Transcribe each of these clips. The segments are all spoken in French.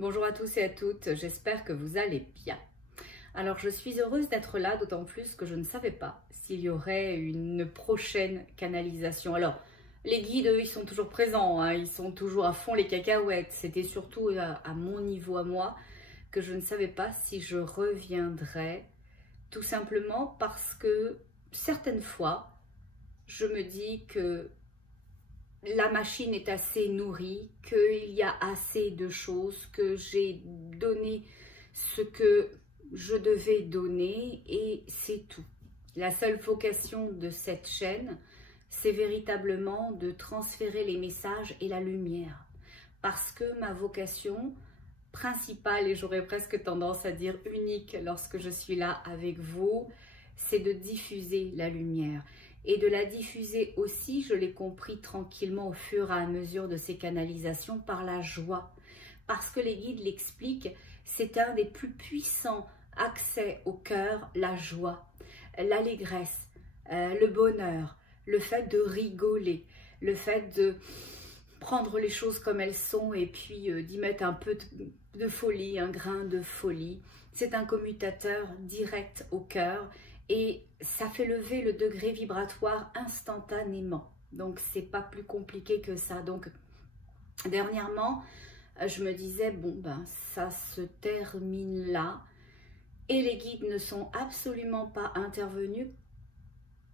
Bonjour à tous et à toutes, j'espère que vous allez bien. Alors je suis heureuse d'être là, d'autant plus que je ne savais pas s'il y aurait une prochaine canalisation. Alors les guides, eux, ils sont toujours présents, hein, ils sont toujours à fond les cacahuètes. C'était surtout à mon niveau, à moi, que je ne savais pas si je reviendrais, tout simplement parce que certaines fois, je me dis que la machine est assez nourrie, qu'il y a assez de choses, que j'ai donné ce que je devais donner et c'est tout. La seule vocation de cette chaîne, c'est véritablement de transférer les messages et la lumière. Parce que ma vocation principale, et j'aurais presque tendance à dire unique lorsque je suis là avec vous, c'est de diffuser la lumière. Et de la diffuser aussi, je l'ai compris tranquillement au fur et à mesure de ces canalisations, par la joie. Parce que les guides l'expliquent, c'est un des plus puissants accès au cœur, la joie, l'allégresse, le bonheur, le fait de rigoler, le fait de prendre les choses comme elles sont et puis d'y mettre un peu de folie, un grain de folie. C'est un commutateur direct au cœur. Et ça fait lever le degré vibratoire instantanément. Donc, c'est pas plus compliqué que ça. Donc, dernièrement, je me disais, bon, ben, ça se termine là. Et les guides ne sont absolument pas intervenus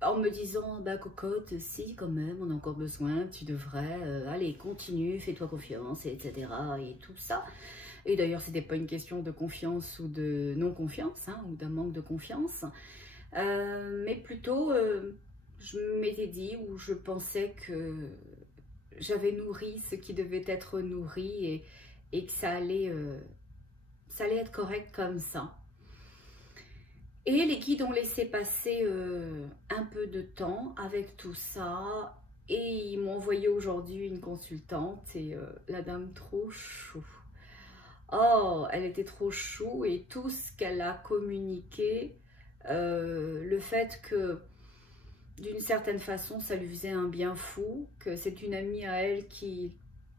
en me disant, bah, cocotte, si, quand même, on a encore besoin, tu devrais, allez, continue, fais-toi confiance, etc. et tout ça. Et d'ailleurs, c'était pas une question de confiance ou de non-confiance, hein, ou d'un manque de confiance. Mais plutôt, je m'étais dit, ou je pensais que j'avais nourri ce qui devait être nourri et que ça allait être correct comme ça. Et les guides ont laissé passer un peu de temps avec tout ça et ils m'ont envoyé aujourd'hui une consultante et la dame trop chou. Oh, elle était trop chou et tout ce qu'elle a communiqué, le fait que d'une certaine façon ça lui faisait un bien fou, que c'est une amie à elle qui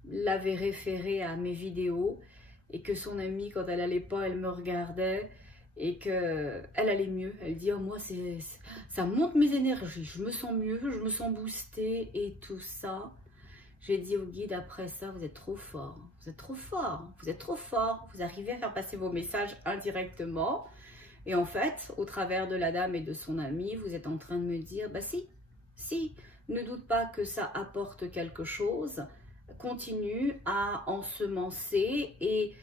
l'avait référé à mes vidéos et que son amie, quand elle allait pas, elle me regardait et que elle allait mieux. Elle dit, oh, moi ça monte mes énergies, je me sens mieux, je me sens boostée et tout ça. J'ai dit au guide après ça, vous êtes trop fort, vous êtes trop fort, vous êtes trop fort, vous arrivez à faire passer vos messages indirectement. Et en fait, au travers de la dame et de son ami, vous êtes en train de me dire, bah si, ne doute pas que ça apporte quelque chose, continue à ensemencer et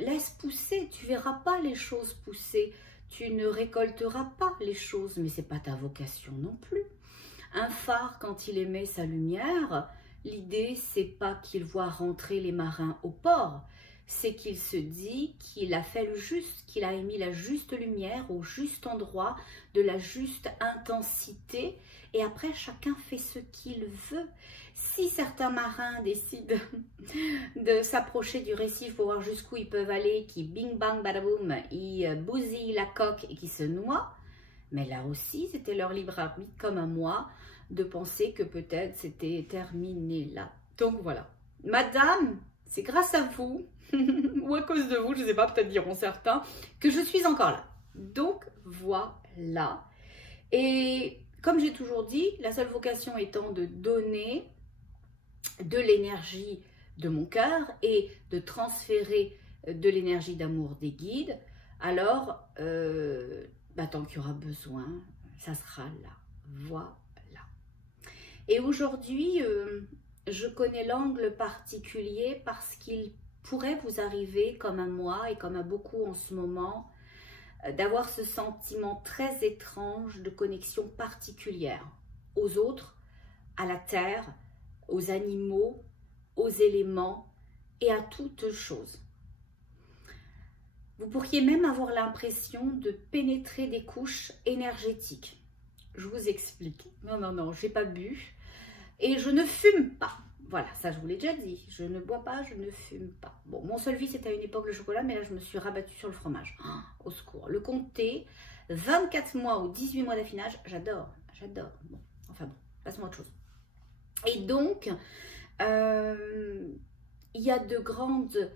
laisse pousser, tu verras pas les choses pousser, tu ne récolteras pas les choses, mais c'est pas ta vocation non plus. Un phare, quand il émet sa lumière, l'idée c'est pas qu'il voit rentrer les marins au port, c'est qu'il se dit qu'il a fait le juste, qu'il a émis la juste lumière au juste endroit, de la juste intensité, et après chacun fait ce qu'il veut. Si certains marins décident de s'approcher du récif pour voir jusqu'où ils peuvent aller, qui bing bang badaboum, ils bousillent la coque et qui se noient, mais là aussi c'était leur libre arbitre comme à moi de penser que peut-être c'était terminé là. Donc voilà, madame, c'est grâce à vous, ou à cause de vous, je ne sais pas, peut-être diront certains, que je suis encore là. Donc voilà. Et comme j'ai toujours dit, la seule vocation étant de donner de l'énergie de mon cœur et de transférer de l'énergie d'amour des guides, alors, tant qu'il y aura besoin, ça sera là. Voilà. Et aujourd'hui, je connais l'angle particulier parce qu'il pourrait vous arriver, comme à moi et comme à beaucoup en ce moment, d'avoir ce sentiment très étrange de connexion particulière aux autres, à la terre, aux animaux, aux éléments et à toutes choses. Vous pourriez même avoir l'impression de pénétrer des couches énergétiques. Je vous explique. Non, j'ai pas bu et je ne fume pas. Voilà, ça je vous l'ai déjà dit, je ne bois pas, je ne fume pas. Bon, mon seul vice c'était à une époque le chocolat, mais là je me suis rabattue sur le fromage. Oh, au secours. Le comté, 24 mois ou 18 mois d'affinage, j'adore. Bon, enfin bon, passons à autre chose. Et donc, il y a de grandes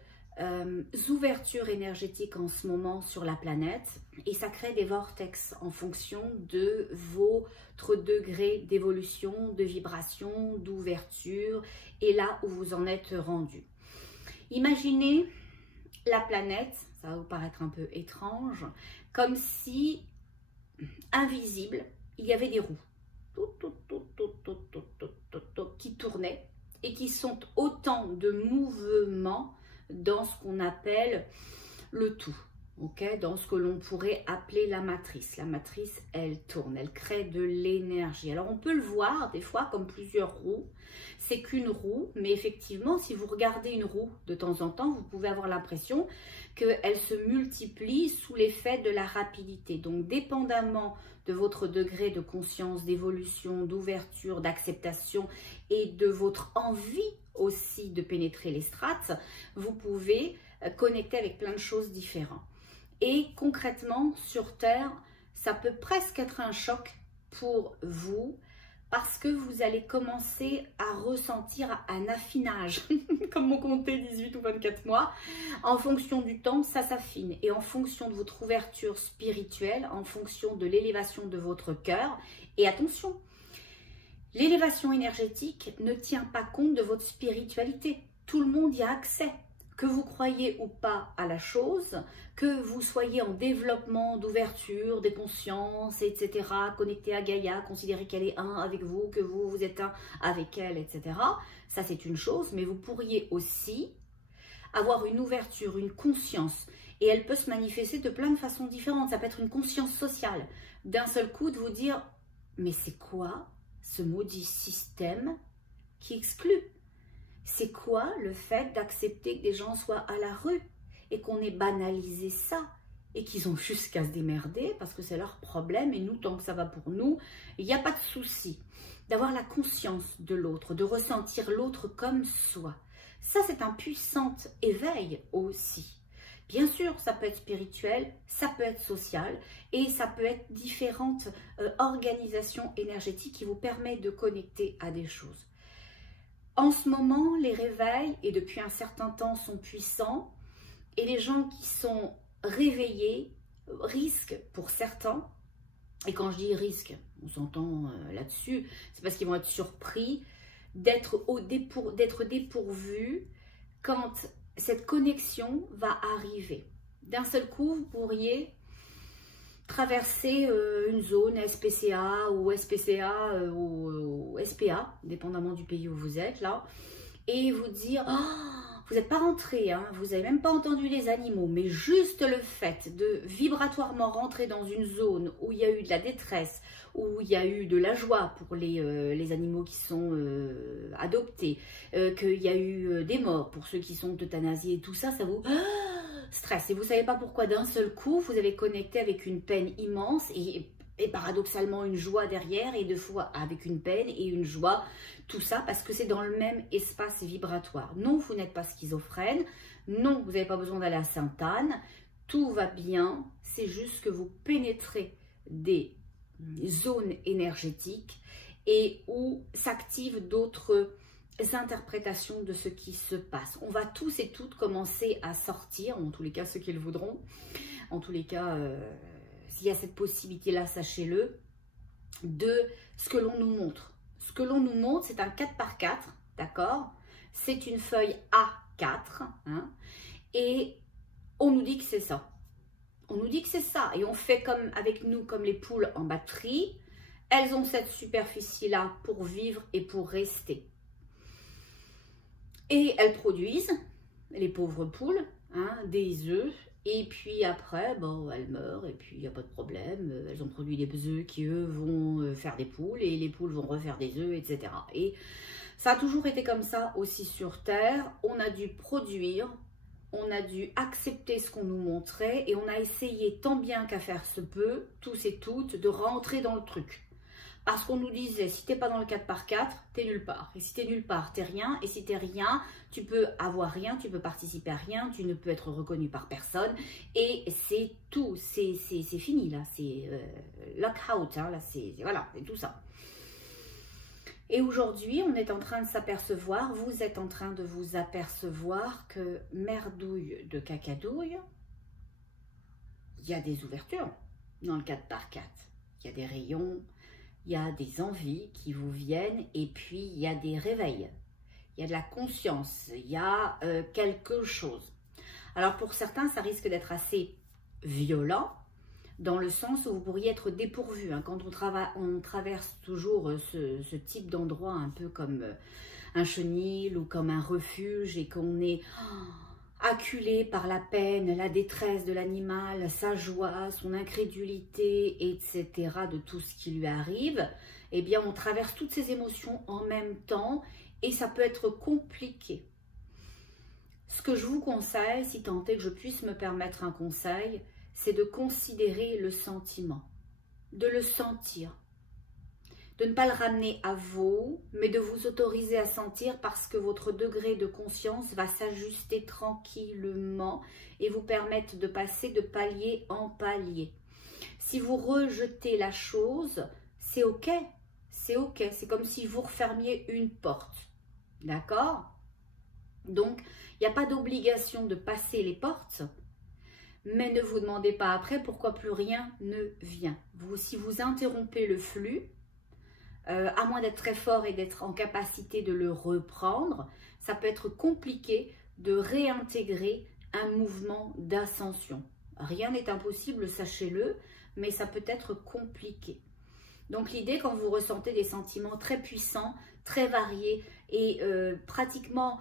ouvertures énergétiques en ce moment sur la planète et ça crée des vortex en fonction de votre degré d'évolution, de vibration, d'ouverture et là où vous en êtes rendu. Imaginez la planète, ça va vous paraître un peu étrange, comme si, invisible, il y avait des roues qui tournaient et qui sont autant de mouvements dans ce qu'on appelle le tout, okay, dans ce que l'on pourrait appeler la matrice. La matrice, elle tourne, elle crée de l'énergie. Alors on peut le voir des fois comme plusieurs roues, c'est qu'une roue, mais effectivement si vous regardez une roue de temps en temps, vous pouvez avoir l'impression qu'elle se multiplie sous l'effet de la rapidité. Donc dépendamment de votre degré de conscience, d'évolution, d'ouverture, d'acceptation et de votre envie aussi de pénétrer les strates, vous pouvez connecter avec plein de choses différentes. Et concrètement, sur Terre, ça peut presque être un choc pour vous parce que vous allez commencer à ressentir un affinage, comme on comptait 18 ou 24 mois. En fonction du temps, ça s'affine. Et en fonction de votre ouverture spirituelle, en fonction de l'élévation de votre cœur, et attention, l'élévation énergétique ne tient pas compte de votre spiritualité. Tout le monde y a accès. Que vous croyez ou pas à la chose, que vous soyez en développement d'ouverture, des consciences, etc., connecté à Gaïa, considérez qu'elle est un avec vous, que vous êtes un avec elle, etc. Ça, c'est une chose, mais vous pourriez aussi avoir une ouverture, une conscience, et elle peut se manifester de plein de façons différentes. Ça peut être une conscience sociale, d'un seul coup de vous dire, mais c'est quoi ce maudit système qui exclut ? C'est quoi le fait d'accepter que des gens soient à la rue et qu'on ait banalisé ça et qu'ils ont juste qu'à se démerder parce que c'est leur problème et nous, tant que ça va pour nous, il n'y a pas de souci. D'avoir la conscience de l'autre, de ressentir l'autre comme soi. Ça, c'est un puissant éveil aussi. Bien sûr, ça peut être spirituel, ça peut être social et ça peut être différentes organisations énergétiques qui vous permettent de connecter à des choses. En ce moment, les réveils, et depuis un certain temps, sont puissants. Et les gens qui sont réveillés risquent, pour certains, et quand je dis risque, on s'entend là-dessus, c'est parce qu'ils vont être surpris d'être dépourvus quand cette connexion va arriver. D'un seul coup, vous pourriez traverser une zone SPCA ou SPCA ou SPA, dépendamment du pays où vous êtes là, et vous dire oh, vous n'êtes pas rentré, hein, vous n'avez même pas entendu les animaux, mais juste le fait de vibratoirement rentrer dans une zone où il y a eu de la détresse, où il y a eu de la joie pour les animaux qui sont adoptés, qu'il y a eu des morts pour ceux qui sont euthanasiés et tout ça, ça vous stress. Et vous ne savez pas pourquoi d'un seul coup, vous avez connecté avec une peine immense et paradoxalement une joie derrière et deux fois avec une peine et une joie. Tout ça parce que c'est dans le même espace vibratoire. Non, vous n'êtes pas schizophrène. Non, vous n'avez pas besoin d'aller à Sainte-Anne. Tout va bien. C'est juste que vous pénétrez des zones énergétiques et où s'activent d'autres interprétations de ce qui se passe. On va tous et toutes commencer à sortir, en tous les cas ceux qui le voudront, en tous les cas s'il y a cette possibilité-là, sachez-le, de ce que l'on nous montre. Ce que l'on nous montre, c'est un 4x4, d'accord? C'est une feuille A4, hein, et on nous dit que c'est ça. On nous dit que c'est ça, et on fait comme avec nous, comme les poules en batterie. Elles ont cette superficie-là pour vivre et pour rester. Et elles produisent, les pauvres poules, hein, des œufs. Et puis après, bon, elles meurent et puis il n'y a pas de problème. Elles ont produit des œufs qui, eux, vont faire des poules et les poules vont refaire des œufs, etc. Et ça a toujours été comme ça aussi sur Terre. On a dû produire, on a dû accepter ce qu'on nous montrait et on a essayé tant bien qu'à faire se peut, tous et toutes, de rentrer dans le truc. Parce qu'on nous disait, si t'es pas dans le 4x4, t'es nulle part. Et si t'es nulle part, t'es rien. Et si t'es rien, tu peux avoir rien, tu peux participer à rien, tu ne peux être reconnu par personne. Et c'est tout, c'est fini là, c'est lock out, hein, là, voilà, c'est tout ça. Et aujourd'hui, on est en train de s'apercevoir, vous êtes en train de vous apercevoir que merdouille de cacadouille, il y a des ouvertures dans le 4x4. Il y a des rayons, il y a des envies qui vous viennent et puis il y a des réveils. Il y a de la conscience, il y a quelque chose. Alors pour certains, ça risque d'être assez violent, dans le sens où vous pourriez être dépourvu. Hein. Quand on traverse toujours ce type d'endroit, un peu comme un chenil ou comme un refuge, et qu'on est acculé par la peine, la détresse de l'animal, sa joie, son incrédulité, etc., de tout ce qui lui arrive, eh bien on traverse toutes ces émotions en même temps et ça peut être compliqué. Ce que je vous conseille, si tant est que je puisse me permettre un conseil, c'est de considérer le sentiment, de le sentir, de ne pas le ramener à vous, mais de vous autoriser à sentir parce que votre degré de conscience va s'ajuster tranquillement et vous permettre de passer de palier en palier. Si vous rejetez la chose, c'est ok, c'est ok, c'est comme si vous refermiez une porte, d'accord? Donc, il n'y a pas d'obligation de passer les portes, mais ne vous demandez pas après pourquoi plus rien ne vient. Si vous interrompez le flux, à moins d'être très fort et d'être en capacité de le reprendre, ça peut être compliqué de réintégrer un mouvement d'ascension. Rien n'est impossible, sachez-le, mais ça peut être compliqué. Donc l'idée, quand vous ressentez des sentiments très puissants, très variés et pratiquement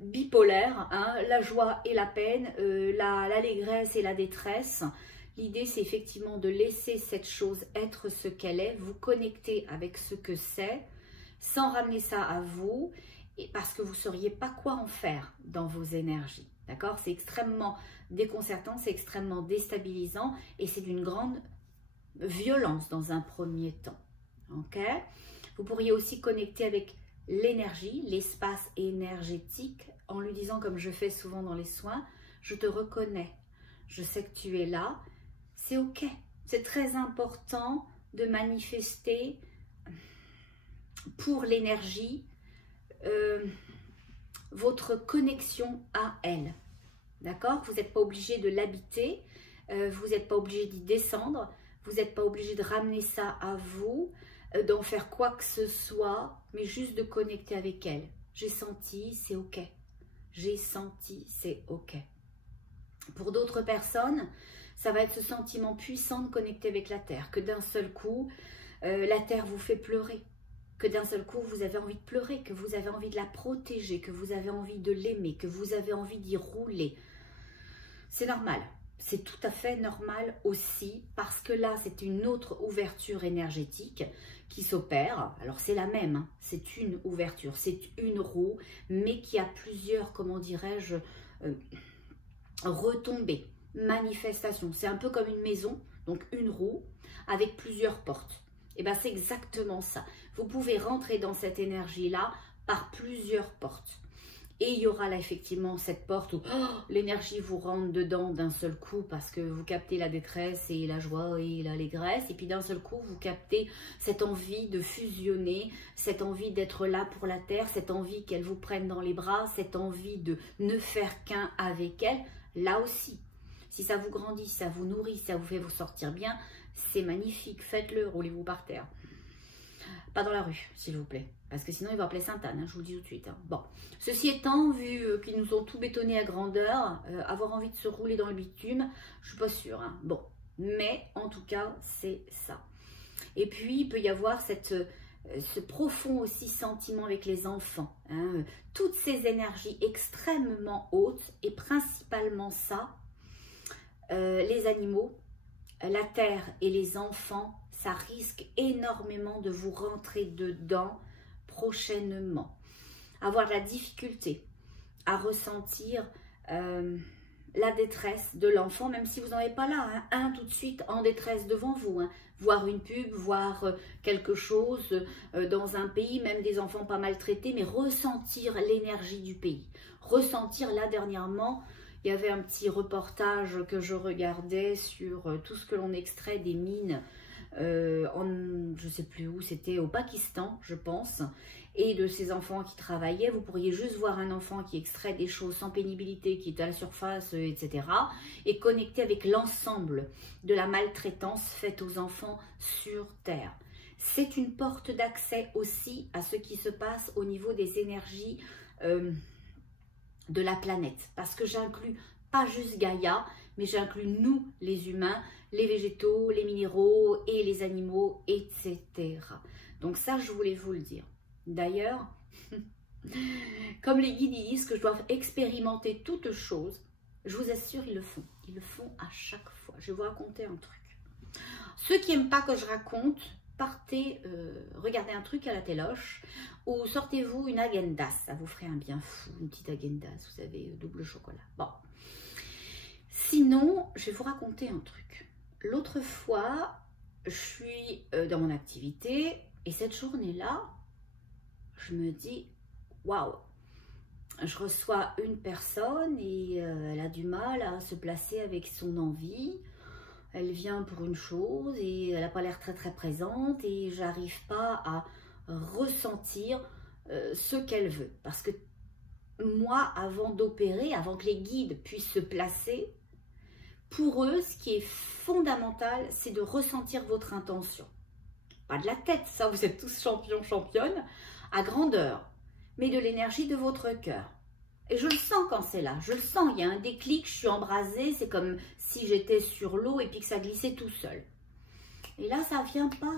bipolaires, hein, la joie et la peine, l'allégresse et la détresse, l'idée c'est effectivement de laisser cette chose être ce qu'elle est, vous connecter avec ce que c'est, sans ramener ça à vous, et parce que vous ne sauriez pas quoi en faire dans vos énergies. D'accord? C'est extrêmement déconcertant, c'est extrêmement déstabilisant et c'est d'une grande violence dans un premier temps. Ok? Vous pourriez aussi connecter avec l'énergie, l'espace énergétique, en lui disant, comme je fais souvent dans les soins, je te reconnais, je sais que tu es là, c'est ok. C'est très important de manifester pour l'énergie votre connexion à elle. D'accord? Vous n'êtes pas obligé de l'habiter, vous n'êtes pas obligé d'y descendre, vous n'êtes pas obligé de ramener ça à vous, d'en faire quoi que ce soit, mais juste de connecter avec elle. J'ai senti, c'est ok. J'ai senti, c'est ok. Pour d'autres personnes, ça va être ce sentiment puissant de connecter avec la Terre, que d'un seul coup, la Terre vous fait pleurer, que d'un seul coup, vous avez envie de pleurer, que vous avez envie de la protéger, que vous avez envie de l'aimer, que vous avez envie d'y rouler. C'est normal. C'est tout à fait normal aussi, parce que là, c'est une autre ouverture énergétique qui s'opère. Alors, c'est la même, hein. C'est une ouverture, c'est une roue, mais qui a plusieurs, comment dirais-je, retombées, manifestations. C'est un peu comme une maison, donc une roue, avec plusieurs portes. Et bien, c'est exactement ça. Vous pouvez rentrer dans cette énergie-là par plusieurs portes. Et il y aura là effectivement cette porte où l'énergie vous rentre dedans d'un seul coup parce que vous captez la détresse et la joie et l'allégresse. Et puis d'un seul coup, vous captez cette envie de fusionner, cette envie d'être là pour la Terre, cette envie qu'elle vous prenne dans les bras, cette envie de ne faire qu'un avec elle. Là aussi, si ça vous grandit, si ça vous nourrit, si ça vous fait vous sortir bien, c'est magnifique. Faites-le, roulez-vous par terre. Pas dans la rue, s'il vous plaît. Parce que sinon, il va appeler Sainte-Anne, hein, je vous le dis tout de suite. Hein. Bon, ceci étant, vu qu'ils nous ont tout bétonné à grandeur, avoir envie de se rouler dans le bitume, je suis pas sûre. Hein. Bon, mais en tout cas, c'est ça. Et puis, il peut y avoir ce profond aussi sentiment avec les enfants. Hein. Toutes ces énergies extrêmement hautes, et principalement ça, les animaux, la terre et les enfants, ça risque énormément de vous rentrer dedans prochainement. Avoir de la difficulté à ressentir la détresse de l'enfant, même si vous n'en avez pas là, hein, un tout de suite en détresse devant vous. Hein. Voir une pub, voir quelque chose dans un pays, même des enfants pas maltraités, mais ressentir l'énergie du pays. Ressentir, là dernièrement, il y avait un petit reportage que je regardais sur tout ce que l'on extrait des mines je sais plus où, c'était au Pakistan, je pense, et de ces enfants qui travaillaient. Vous pourriez juste voir un enfant qui extrait des choses sans pénibilité, qui est à la surface, etc. et connecté avec l'ensemble de la maltraitance faite aux enfants sur Terre. C'est une porte d'accès aussi à ce qui se passe au niveau des énergies de la planète. Parce que j'inclus pas juste Gaïa, mais j'inclus nous, les humains, les végétaux, les minéraux et les animaux, etc. Donc ça, je voulais vous le dire. D'ailleurs, comme les guides ils disent que je dois expérimenter toutes choses, je vous assure, ils le font. Ils le font à chaque fois. Je vais vous raconter un truc. Ceux qui n'aiment pas que je raconte, partez regardez un truc à la téloche ou sortez-vous une agendas. Ça vous ferait un bien fou, une petite agendas, vous savez, double chocolat. Bon. Sinon, je vais vous raconter un truc. L'autre fois, je suis dans mon activité et cette journée-là, je me dis, waouh, je reçois une personne et elle a du mal à se placer avec son envie. Elle vient pour une chose et elle n'a pas l'air très très présente et j'arrive pas à ressentir ce qu'elle veut. Parce que moi, avant d'opérer, avant que les guides puissent se placer, pour eux, ce qui est fondamental, c'est de ressentir votre intention. Pas de la tête, ça vous êtes tous champions, championnes, à grandeur, mais de l'énergie de votre cœur. Et je le sens quand c'est là, je le sens, il y a un déclic, je suis embrasée, c'est comme si j'étais sur l'eau et puis que ça glissait tout seul. Et là, ça vient pas,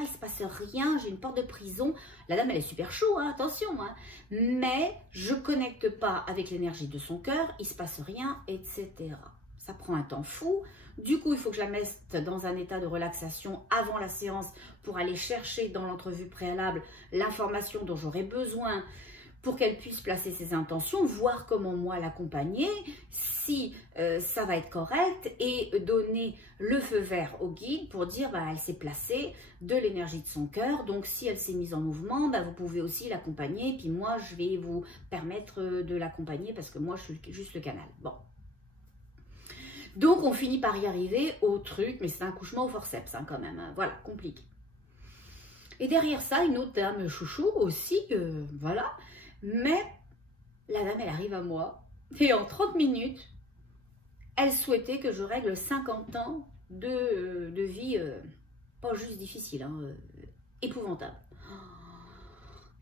il se passe rien, j'ai une porte de prison. La dame, elle est super chou, hein, attention, hein. Mais je connecte pas avec l'énergie de son cœur, il se passe rien, etc. Ça prend un temps fou. Du coup, il faut que je la mette dans un état de relaxation avant la séance pour aller chercher dans l'entrevue préalable l'information dont j'aurai besoin pour qu'elle puisse placer ses intentions, voir comment moi l'accompagner, si ça va être correct et donner le feu vert au guide pour dire bah, elle s'est placée de l'énergie de son cœur. Donc si elle s'est mise en mouvement, bah, vous pouvez aussi l'accompagner. Puis moi, je vais vous permettre de l'accompagner parce que moi, je suis juste le canal. Bon. Donc on finit par y arriver au truc, mais c'est un accouchement au forceps hein, quand même. Hein. Voilà, compliqué. Et derrière ça, une autre dame chouchou aussi, voilà. Mais la dame, elle arrive à moi et en 30 minutes, elle souhaitait que je règle 50 ans de vie, pas juste difficile, hein, épouvantable.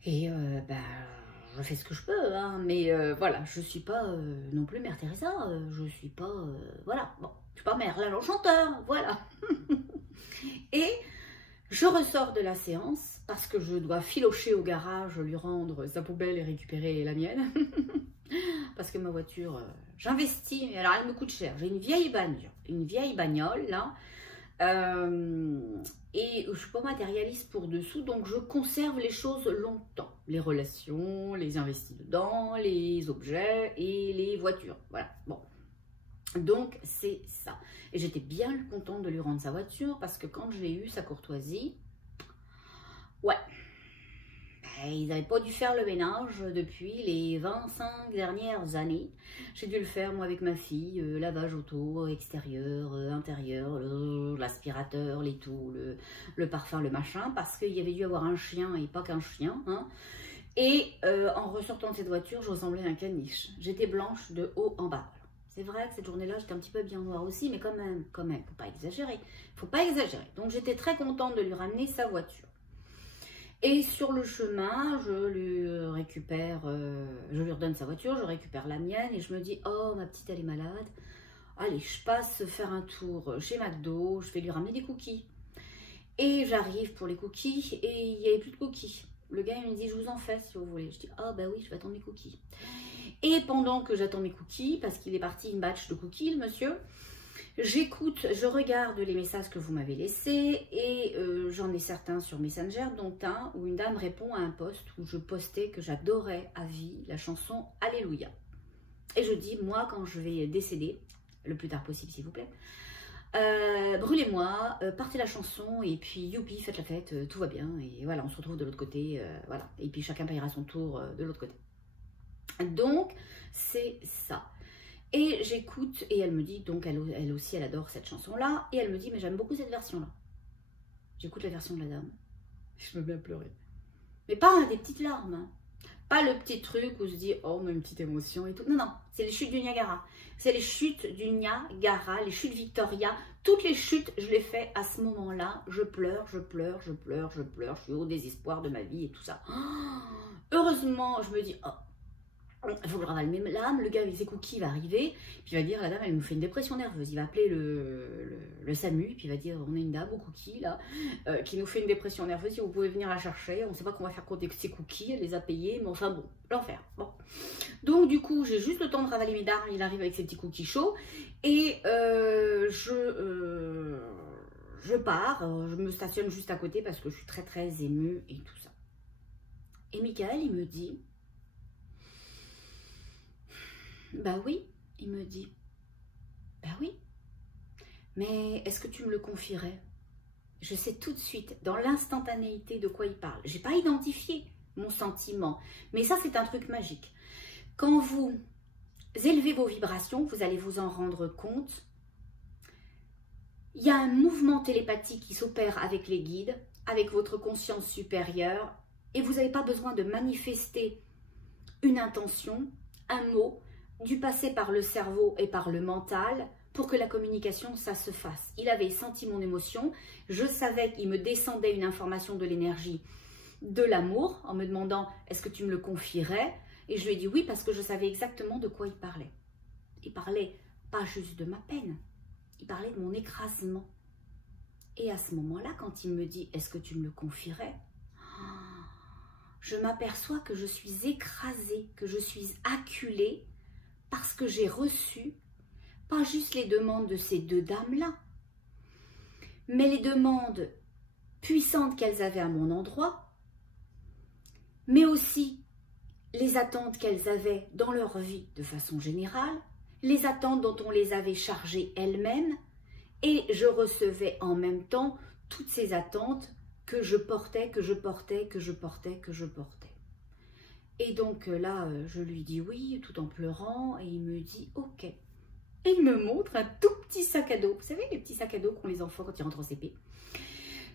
Et bah, je fais ce que je peux, hein, mais voilà, je suis pas non plus Mère Teresa, je suis pas, voilà, bon, je suis pas Merlin l'Enchanteur, voilà. Et je ressors de la séance parce que je dois filocher au garage, lui rendre sa poubelle et récupérer la mienne. Parce que ma voiture, j'investis, mais alors elle me coûte cher. J'ai une vieille bagnole là. Et je ne suis pas matérialiste pour dessous, donc je conserve les choses longtemps. Les relations, les investis dedans, les objets et les voitures. Voilà, bon. Donc, c'est ça. Et j'étais bien contente de lui rendre sa voiture parce que quand j'ai eu sa courtoisie, ouais, ben, ils n'avaient pas dû faire le ménage depuis les 25 dernières années. J'ai dû le faire, moi, avec ma fille, lavage auto, extérieur, intérieur, l'aspirateur, les tout, le parfum, le machin, parce qu'il y avait dû avoir un chien et pas qu'un chien, hein. Et en ressortant de cette voiture, je ressemblais à un caniche. J'étais blanche de haut en bas. C'est vrai que cette journée-là, j'étais un petit peu bien noire aussi, mais quand même, faut pas exagérer. Faut pas exagérer. Donc, j'étais très contente de lui ramener sa voiture. Et sur le chemin, je lui récupère, je lui redonne sa voiture, je récupère la mienne et je me dis, oh, ma petite, elle est malade. Allez, je passe faire un tour chez McDo, je vais lui ramener des cookies. Et j'arrive pour les cookies et il n'y avait plus de cookies. Le gars, il me dit, je vous en fais si vous voulez. Je dis, ah, bah oui, je vais attendre mes cookies. Et pendant que j'attends mes cookies, parce qu'il est parti une batch de cookies, le monsieur, j'écoute, je regarde les messages que vous m'avez laissés et j'en ai certains sur Messenger, dont un où une dame répond à un post où je postais que j'adorais à vie la chanson Alléluia. Et je dis, moi, quand je vais décéder, le plus tard possible s'il vous plaît, brûlez-moi, partez la chanson et puis youpi, faites la fête, tout va bien et voilà, on se retrouve de l'autre côté, voilà, et puis chacun payera son tour de l'autre côté. Donc, c'est ça. Et j'écoute, et elle me dit, donc elle aussi, elle adore cette chanson-là, et elle me dit, mais j'aime beaucoup cette version-là. J'écoute la version de la dame. Je me mets à pleurer. Mais pas des petites larmes. Hein. Pas le petit truc où je dis, oh, on a une petite émotion et tout. Non, non, c'est les chutes du Niagara. C'est les chutes du Niagara, les chutes Victoria. Toutes les chutes, je les fais à ce moment-là. Je pleure, je pleure, je pleure, je pleure. Je suis au désespoir de ma vie et tout ça. Oh, heureusement, je me dis, oh, il faut que je ravale mes larmes. Le gars avec ses cookies va arriver. Puis il va dire, la dame, elle me fait une dépression nerveuse. Il va appeler le SAMU. Puis il va dire, on a une dame aux cookies là, qui nous fait une dépression nerveuse. Si vous pouvez venir la chercher. On ne sait pas qu'on va faire compte avec ses cookies. Elle les a payés. Mais enfin bon, l'enfer. Bon. Donc du coup, j'ai juste le temps de ravaler mes larmes. Il arrive avec ses petits cookies chauds. Et je pars. Je me stationne juste à côté parce que je suis très très émue et tout ça. Et Michael, il me dit... Bah oui, il me dit. Bah oui. Mais est-ce que tu me le confierais? Je sais tout de suite, dans l'instantanéité, de quoi il parle. Je n'ai pas identifié mon sentiment. Mais ça, c'est un truc magique. Quand vous élevez vos vibrations, vous allez vous en rendre compte. Il y a un mouvement télépathique qui s'opère avec les guides, avec votre conscience supérieure. Et vous n'avez pas besoin de manifester une intention, un mot, dû passer par le cerveau et par le mental pour que la communication, ça se fasse. Il avait senti mon émotion, je savais qu'il me descendait une information de l'énergie de l'amour en me demandant « est-ce que tu me le confierais ?» Et je lui ai dit oui parce que je savais exactement de quoi il parlait. Il parlait pas juste de ma peine, il parlait de mon écrasement. Et à ce moment-là, quand il me dit « est-ce que tu me le confierais ?» je m'aperçois que je suis écrasée, que je suis acculée parce que j'ai reçu, pas juste les demandes de ces deux dames-là, mais les demandes puissantes qu'elles avaient à mon endroit, mais aussi les attentes qu'elles avaient dans leur vie de façon générale, les attentes dont on les avait chargées elles-mêmes, et je recevais en même temps toutes ces attentes que je portais, que je portais, que je portais, que je portais. Et donc là, je lui dis oui, tout en pleurant, et il me dit ok. Et il me montre un tout petit sac à dos. Vous savez, les petits sacs à dos qu'ont les enfants quand ils rentrent en CP.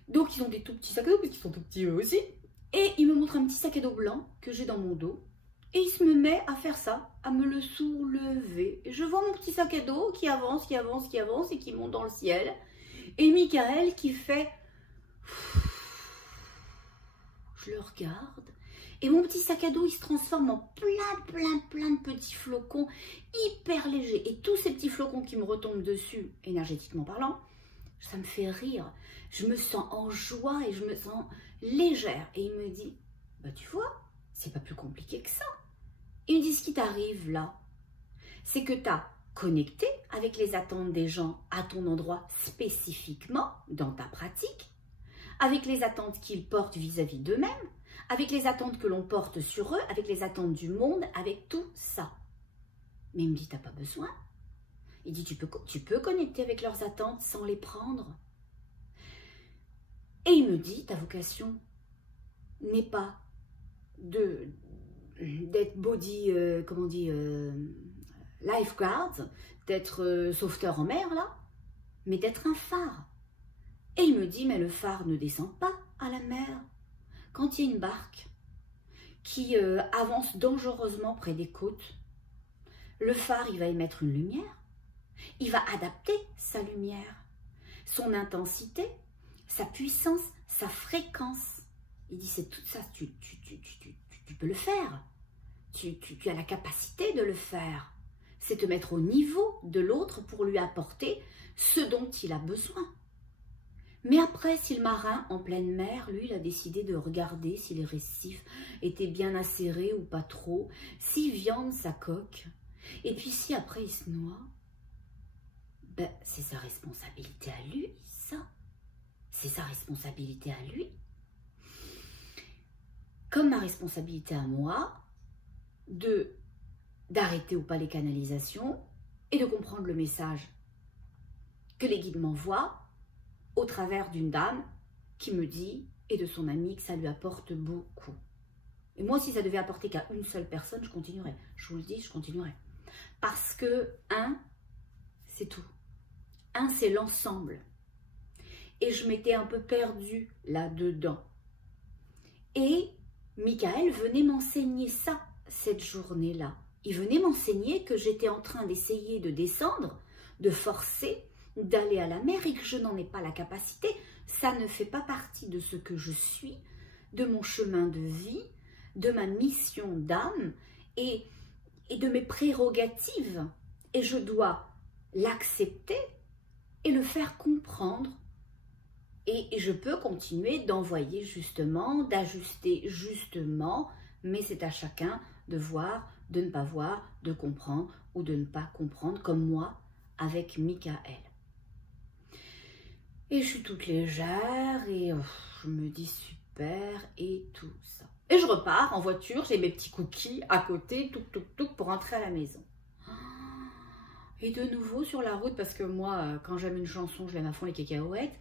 Donc, ils ont des tout petits sacs à dos, parce qu'ils sont tout petits eux aussi. Et il me montre un petit sac à dos blanc que j'ai dans mon dos. Et il se me met à faire ça, à me le soulever. Et je vois mon petit sac à dos qui avance, qui avance, qui avance, et qui monte dans le ciel. Et Michael qui fait... Je le regarde. Et mon petit sac à dos, il se transforme en plein de petits flocons hyper légers. Et tous ces petits flocons qui me retombent dessus, énergétiquement parlant, ça me fait rire. Je me sens en joie et je me sens légère. Et il me dit, bah tu vois, c'est pas plus compliqué que ça. Il me dit, ce qui t'arrive là, c'est que tu as connecté avec les attentes des gens à ton endroit spécifiquement dans ta pratique, avec les attentes qu'ils portent vis-à-vis d'eux-mêmes, avec les attentes que l'on porte sur eux, avec les attentes du monde, avec tout ça. Mais il me dit, t'as pas besoin. Il dit, tu peux connecter avec leurs attentes sans les prendre. Et il me dit, ta vocation n'est pas d'être body, comment on dit, lifeguard, d'être sauveteur en mer, là, mais d'être un phare. Et il me dit, mais le phare ne descend pas à la mer. Quand il y a une barque qui avance dangereusement près des côtes, le phare, il va émettre une lumière, il va adapter sa lumière, son intensité, sa puissance, sa fréquence. Il dit, c'est tout ça, tu peux le faire, tu as la capacité de le faire. C'est te mettre au niveau de l'autre pour lui apporter ce dont il a besoin. Mais après, si le marin en pleine mer, lui, il a décidé de regarder si les récifs étaient bien acérés ou pas trop, s'il viande sa coque, et puis si après il se noie, ben, c'est sa responsabilité à lui, ça. C'est sa responsabilité à lui. Comme ma responsabilité à moi, d'arrêter ou pas les canalisations et de comprendre le message que les guides m'envoient, au travers d'une dame qui me dit, et de son amie, que ça lui apporte beaucoup. Et moi, si ça devait apporter qu'à une seule personne, je continuerais. Je vous le dis, je continuerais. Parce que, c'est tout. C'est l'ensemble. et je m'étais un peu perdue là-dedans. Et Michael venait m'enseigner ça, cette journée-là. Il venait m'enseigner que j'étais en train d'essayer de descendre, de forcer, d'aller à la mer et que je n'en ai pas la capacité. Ça ne fait pas partie de ce que je suis, de mon chemin de vie, de ma mission d'âme et de mes prérogatives. Et je dois l'accepter et le faire comprendre. Et je peux continuer d'envoyer justement, d'ajuster justement, mais c'est à chacun de voir, de ne pas voir, de comprendre ou de ne pas comprendre, comme moi avec Michael. Et je suis toute légère et je me dis super et tout ça. Et je repars en voiture, j'ai mes petits cookies à côté, touc, pour rentrer à la maison. Et de nouveau sur la route, parce que moi, quand j'aime une chanson, je l'aime à fond les cacahuètes,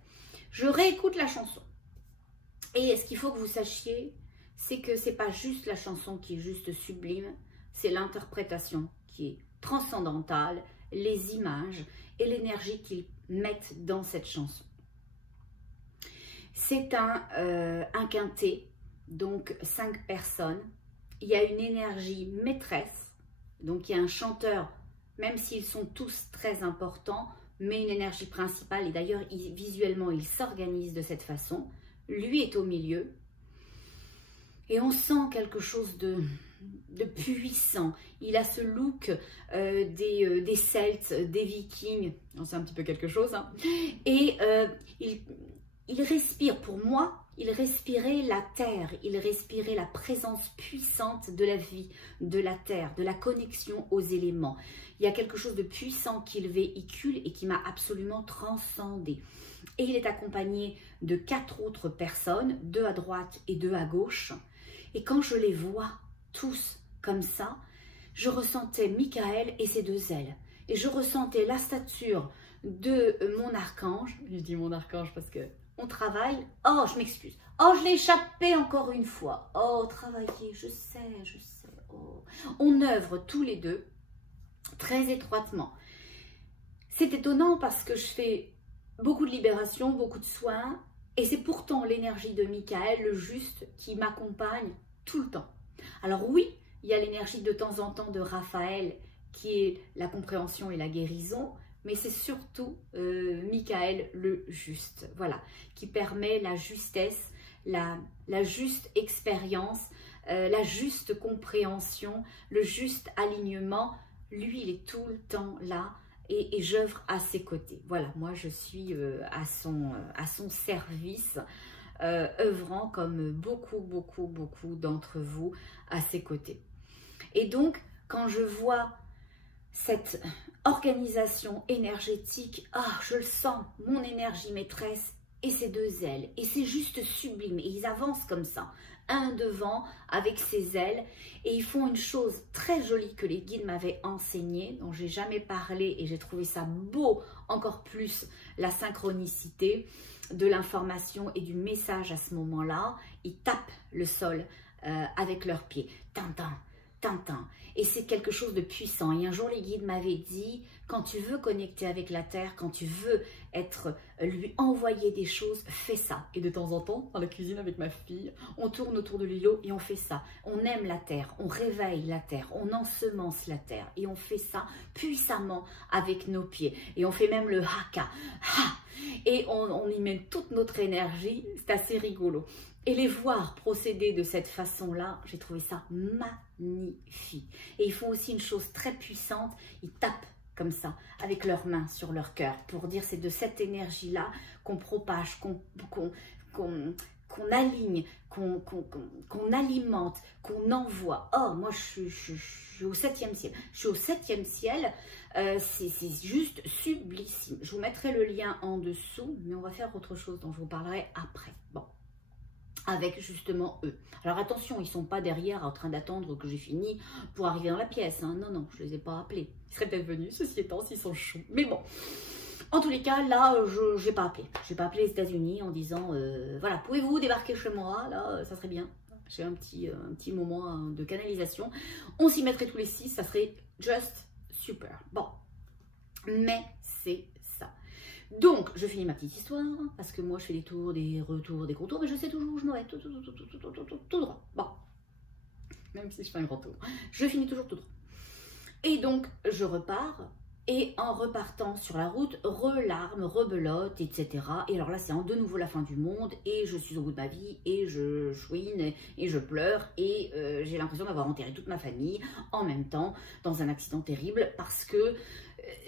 je réécoute la chanson. Et ce qu'il faut que vous sachiez, c'est que c'est pas juste la chanson qui est juste sublime, c'est l'interprétation qui est transcendantale, les images et l'énergie qu'ils mettent dans cette chanson. C'est un quintet, donc 5 personnes. Il y a une énergie maîtresse, donc il y a un chanteur, même s'ils sont tous très importants, mais une énergie principale, et d'ailleurs visuellement il s'organise de cette façon. Lui est au milieu, et on sent quelque chose de puissant. Il a ce look des Celtes, des Vikings, c'est un petit peu quelque chose, hein. Et il respire, pour moi, il respirait la terre, il respirait la présence puissante de la vie, de la terre, de la connexion aux éléments. Il y a quelque chose de puissant qu'il véhicule et qui m'a absolument transcendée. Et il est accompagné de 4 autres personnes, 2 à droite et 2 à gauche. Et quand je les vois tous comme ça, je ressentais Michael et ses 2 ailes. Et je ressentais la stature de mon archange. Je dis mon archange parce que on travaille. Oh, je m'excuse. Oh, je l'ai échappé encore une fois. Oh, travailler, je sais. Oh. On œuvre tous les deux très étroitement. C'est étonnant parce que je fais beaucoup de libération, beaucoup de soins, et c'est pourtant l'énergie de Michael, le juste, qui m'accompagne tout le temps. Alors oui, il y a l'énergie de temps en temps de Raphaël, qui est la compréhension et la guérison, mais c'est surtout Michael le juste, voilà, qui permet la justesse, la juste expérience, la juste compréhension, le juste alignement. Lui, il est tout le temps là et j'œuvre à ses côtés. Voilà, moi je suis à son service, œuvrant comme beaucoup d'entre vous à ses côtés. Et donc, quand je vois cette organisation énergétique, je le sens, mon énergie maîtresse et ses 2 ailes, et c'est juste sublime, et ils avancent comme ça, un devant avec ses ailes, et ils font une chose très jolie que les guides m'avaient enseignée, dont j'ai jamais parlé, et j'ai trouvé ça beau, encore plus la synchronicité de l'information et du message à ce moment-là. Ils tapent le sol avec leurs pieds, tintin, et c'est quelque chose de puissant. Et un jour les guides m'avaient dit, quand tu veux connecter avec la terre, quand tu veux lui envoyer des choses, fais ça. Et de temps en temps, dans la cuisine avec ma fille, on tourne autour de l'îlot et on fait ça. On aime la terre, on réveille la terre, on ensemence la terre, et on fait ça puissamment avec nos pieds, et on fait même le haka, et on y met toute notre énergie. C'est assez rigolo. Et les voir procéder de cette façon-là, j'ai trouvé ça magnifique. Et ils font aussi une chose très puissante, ils tapent comme ça, avec leurs mains sur leur cœur, pour dire c'est de cette énergie-là qu'on propage, qu'on aligne, qu'on alimente, qu'on envoie. Oh, moi je suis au 7e ciel. Je suis au 7e ciel, c'est juste sublissime. Je vous mettrai le lien en dessous, mais on va faire autre chose dont je vous parlerai après. Bon. Avec justement eux. Alors attention, ils ne sont pas derrière en train d'attendre que j'ai fini pour arriver dans la pièce, hein. Non, je ne les ai pas appelés. Ils seraient peut-être venus, ceci étant, s'ils sont choux. Mais bon, en tous les cas, là, je n'ai pas appelé. Je n'ai pas appelé les États-Unis en disant, voilà, pouvez-vous débarquer chez moi? Là, ça serait bien. J'ai un petit moment de canalisation. On s'y mettrait tous les 6, ça serait just super. Bon, mais c'est ça. Donc, je finis ma petite histoire, parce que moi, je fais des tours, des retours, des contours, mais je sais toujours où je me mets, tout droit. Bon, même si je fais un grand tour, je finis toujours tout droit. Et donc, je repars, et en repartant sur la route, relarme, rebelote, etc. Et alors là, c'est de nouveau la fin du monde, et je suis au bout de ma vie, et je chouine, et je pleure, et j'ai l'impression d'avoir enterré toute ma famille en même temps, dans un accident terrible, parce que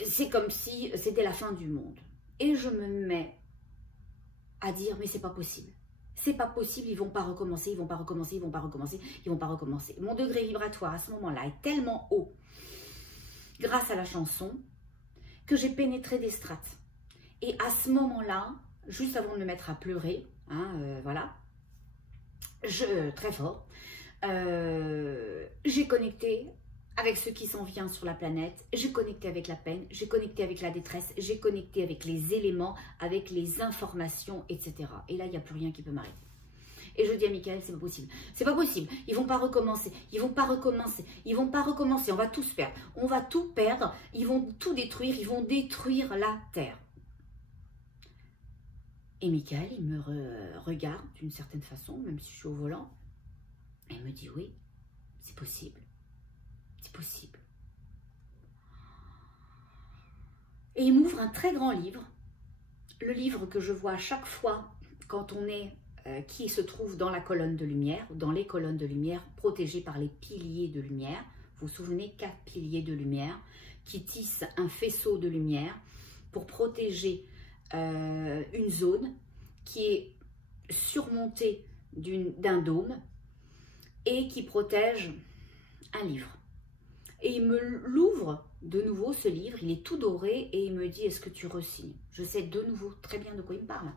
c'est comme si c'était la fin du monde. Et je me mets à dire, mais c'est pas possible. C'est pas possible, ils vont pas recommencer, ils vont pas recommencer, ils vont pas recommencer, ils vont pas recommencer. Mon degré vibratoire à ce moment-là est tellement haut, grâce à la chanson, que j'ai pénétré des strates. Et à ce moment-là, juste avant de me mettre à pleurer, voilà, très fort, j'ai connecté avec ce qui s'en vient sur la planète, j'ai connecté avec la peine, j'ai connecté avec la détresse, j'ai connecté avec les éléments, avec les informations, etc. Et là, il n'y a plus rien qui peut m'arrêter. Et je dis à Michael, c'est pas possible. C'est pas possible. Ils vont pas recommencer. Ils vont pas recommencer. Ils vont pas recommencer. On va tous perdre. On va tout perdre. Ils vont tout détruire. Ils vont détruire la terre. Et Michael, il me regarde d'une certaine façon, même si je suis au volant. Et il me dit, oui, c'est possible. C'est possible. Et il m'ouvre un très grand livre. Le livre que je vois à chaque fois quand on est qui se trouve dans la colonne de lumière, dans les colonnes de lumière protégées par les piliers de lumière. Vous vous souvenez, 4 piliers de lumière qui tissent un faisceau de lumière pour protéger une zone qui est surmontée d'un dôme et qui protège un livre. Et il me l'ouvre de nouveau, ce livre, il est tout doré et il me dit, est-ce que tu re-signes? Je sais de nouveau très bien de quoi il me parle.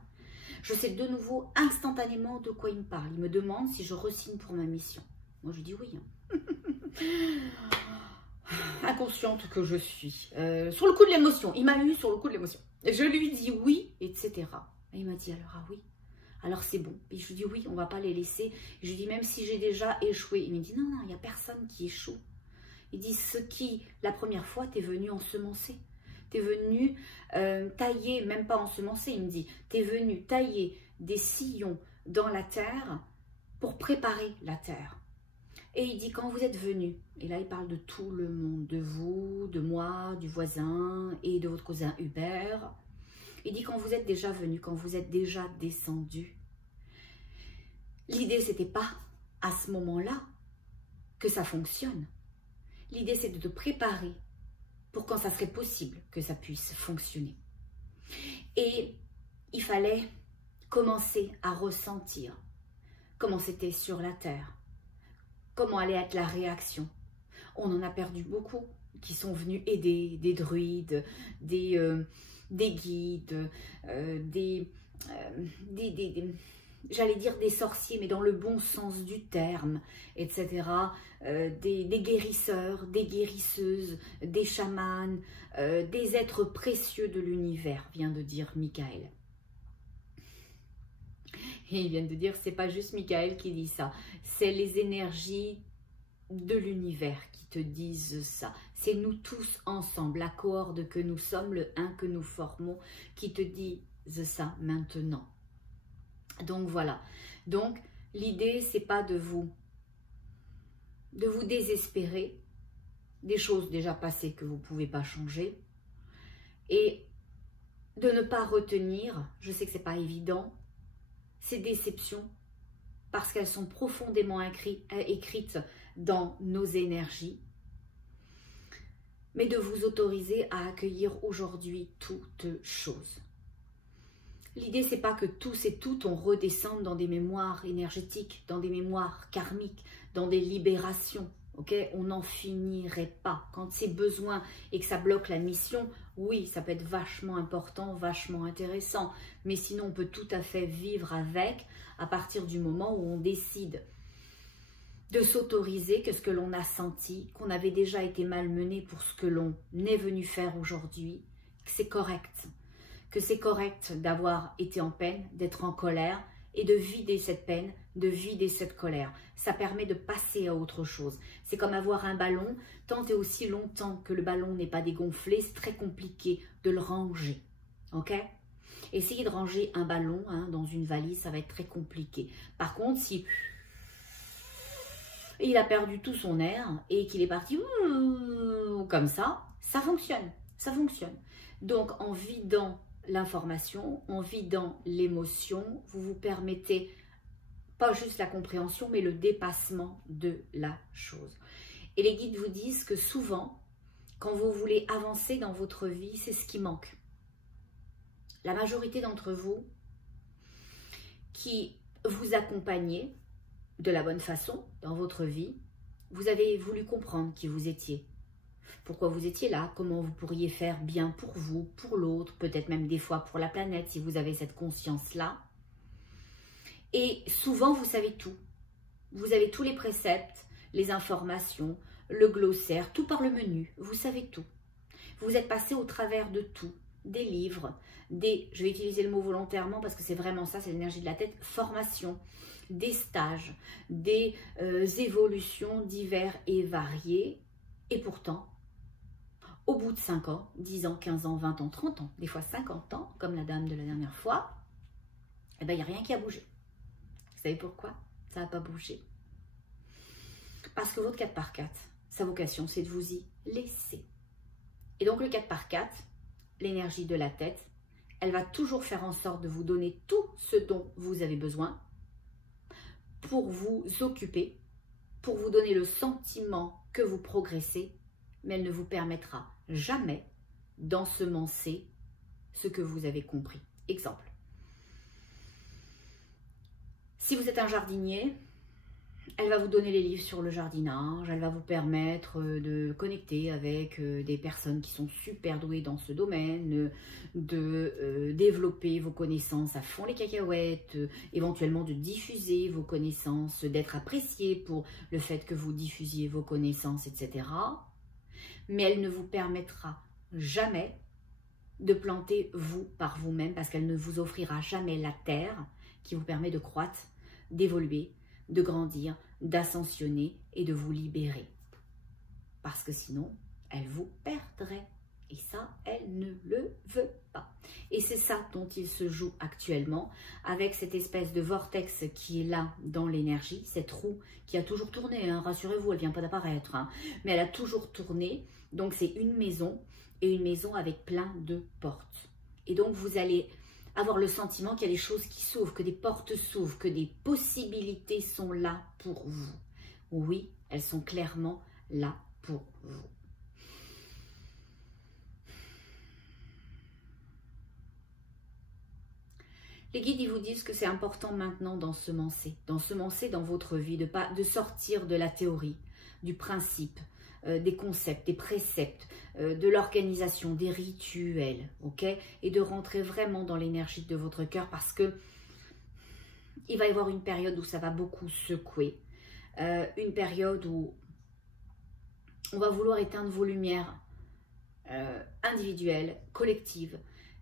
Je sais de nouveau instantanément de quoi il me parle. Il me demande si je re-signe pour ma mission. Moi, je dis oui. Inconsciente que je suis. Sur le coup de l'émotion. Il m'a eu sur le coup de l'émotion. Je lui dis oui, etc. Et il m'a dit alors, ah oui, alors c'est bon. Et je lui dis oui, on ne va pas les laisser. Je lui dis même si j'ai déjà échoué. Il me dit non, non, il n'y a personne qui échoue. Il dit ce qui, la première fois, t'es venu ensemencer. T'es venu tailler, même pas ensemencer, il me dit, t'es venu tailler des sillons dans la terre pour préparer la terre. Et il dit, quand vous êtes venu, et là il parle de tout le monde, de vous, de moi, du voisin et de votre cousin Hubert. Il dit, quand vous êtes déjà venu, quand vous êtes déjà descendu, l'idée c'était pas à ce moment-là que ça fonctionne. L'idée c'est de te préparer pour quand ça serait possible que ça puisse fonctionner. Et il fallait commencer à ressentir comment c'était sur la Terre, comment allait être la réaction. On en a perdu beaucoup qui sont venus aider, des druides, des guides, j'allais dire des sorciers, mais dans le bon sens du terme, etc. Des guérisseurs, des guérisseuses, des chamans, des êtres précieux de l'univers, vient de dire Michael. Et il vient de dire, c'est pas juste Michael qui dit ça, c'est les énergies de l'univers qui te disent ça. C'est nous tous ensemble, la cohorde que nous sommes, le un que nous formons, qui te disent ça maintenant. Donc voilà, donc l'idée c'est pas de vous désespérer des choses déjà passées que vous pouvez pas changer et de ne pas retenir, je sais que c'est pas évident, ces déceptions parce qu'elles sont profondément écrites dans nos énergies, mais de vous autoriser à accueillir aujourd'hui toutes choses. L'idée, c'est pas que tous et toutes on redescende dans des mémoires énergétiques, dans des mémoires karmiques, dans des libérations. Ok, on n'en finirait pas. Quand c'est besoin et que ça bloque la mission, oui, ça peut être vachement important, vachement intéressant. Mais sinon, on peut tout à fait vivre avec à partir du moment où on décide de s'autoriser que ce que l'on a senti, qu'on avait déjà été malmené pour ce que l'on est venu faire aujourd'hui, que c'est correct. Que c'est correct d'avoir été en peine, d'être en colère et de vider cette peine, de vider cette colère. Ça permet de passer à autre chose. C'est comme avoir un ballon, tant et aussi longtemps que le ballon n'est pas dégonflé, c'est très compliqué de le ranger. ok? Essayez de ranger un ballon dans une valise, ça va être très compliqué. Par contre, si il a perdu tout son air et qu'il est parti comme ça fonctionne, ça fonctionne. Donc, en vidant l'information, en vidant l'émotion, vous vous permettez pas juste la compréhension, mais le dépassement de la chose. Et les guides vous disent que souvent, quand vous voulez avancer dans votre vie, c'est ce qui manque. La majorité d'entre vous qui vous accompagnez de la bonne façon dans votre vie, vous avez voulu comprendre qui vous étiez. Pourquoi vous étiez là, comment vous pourriez faire bien pour vous, pour l'autre, peut-être même des fois pour la planète si vous avez cette conscience-là. Et souvent, vous savez tout. Vous avez tous les préceptes, les informations, le glossaire, tout par le menu. Vous savez tout. Vous êtes passé au travers de tout. Des livres, je vais utiliser le mot volontairement parce que c'est vraiment ça, c'est l'énergie de la tête, formation, des stages, des évolutions diverses et variées. Et pourtant, au bout de 5 ans, 10 ans, 15 ans, 20 ans, 30 ans, des fois 50 ans, comme la dame de la dernière fois, eh ben, il n'y a rien qui a bougé. Vous savez pourquoi ça n'a pas bougé? Parce que votre 4x4, sa vocation, c'est de vous y laisser. Et donc le 4x4, l'énergie de la tête, elle va toujours faire en sorte de vous donner tout ce dont vous avez besoin pour vous occuper, pour vous donner le sentiment que vous progressez, mais elle ne vous permettra jamais d'ensemencer ce que vous avez compris. Exemple. Si vous êtes un jardinier, elle va vous donner les livres sur le jardinage, elle va vous permettre de connecter avec des personnes qui sont super douées dans ce domaine, de développer vos connaissances à fond les cacahuètes, éventuellement de diffuser vos connaissances, d'être apprécié pour le fait que vous diffusiez vos connaissances, etc. Mais elle ne vous permettra jamais de planter vous par vous-même parce qu'elle ne vous offrira jamais la terre qui vous permet de croître, d'évoluer, de grandir, d'ascensionner et de vous libérer. Parce que sinon, elle vous perdrait. Et ça, elle ne le veut pas. Et c'est ça dont il se joue actuellement, avec cette espèce de vortex qui est là dans l'énergie, cette roue qui a toujours tourné, hein, rassurez-vous, elle ne vient pas d'apparaître, hein, mais elle a toujours tourné. Donc c'est une maison, et une maison avec plein de portes. Et donc vous allez avoir le sentiment qu'il y a des choses qui s'ouvrent, que des portes s'ouvrent, que des possibilités sont là pour vous. Oui, elles sont clairement là pour vous. Les guides, ils vous disent que c'est important maintenant d'ensemencer dans votre vie, de sortir de la théorie, du principe, des concepts, des préceptes, de l'organisation, des rituels, ok? Et de rentrer vraiment dans l'énergie de votre cœur parce que il va y avoir une période où ça va beaucoup secouer, une période où on va vouloir éteindre vos lumières individuelles, collectives,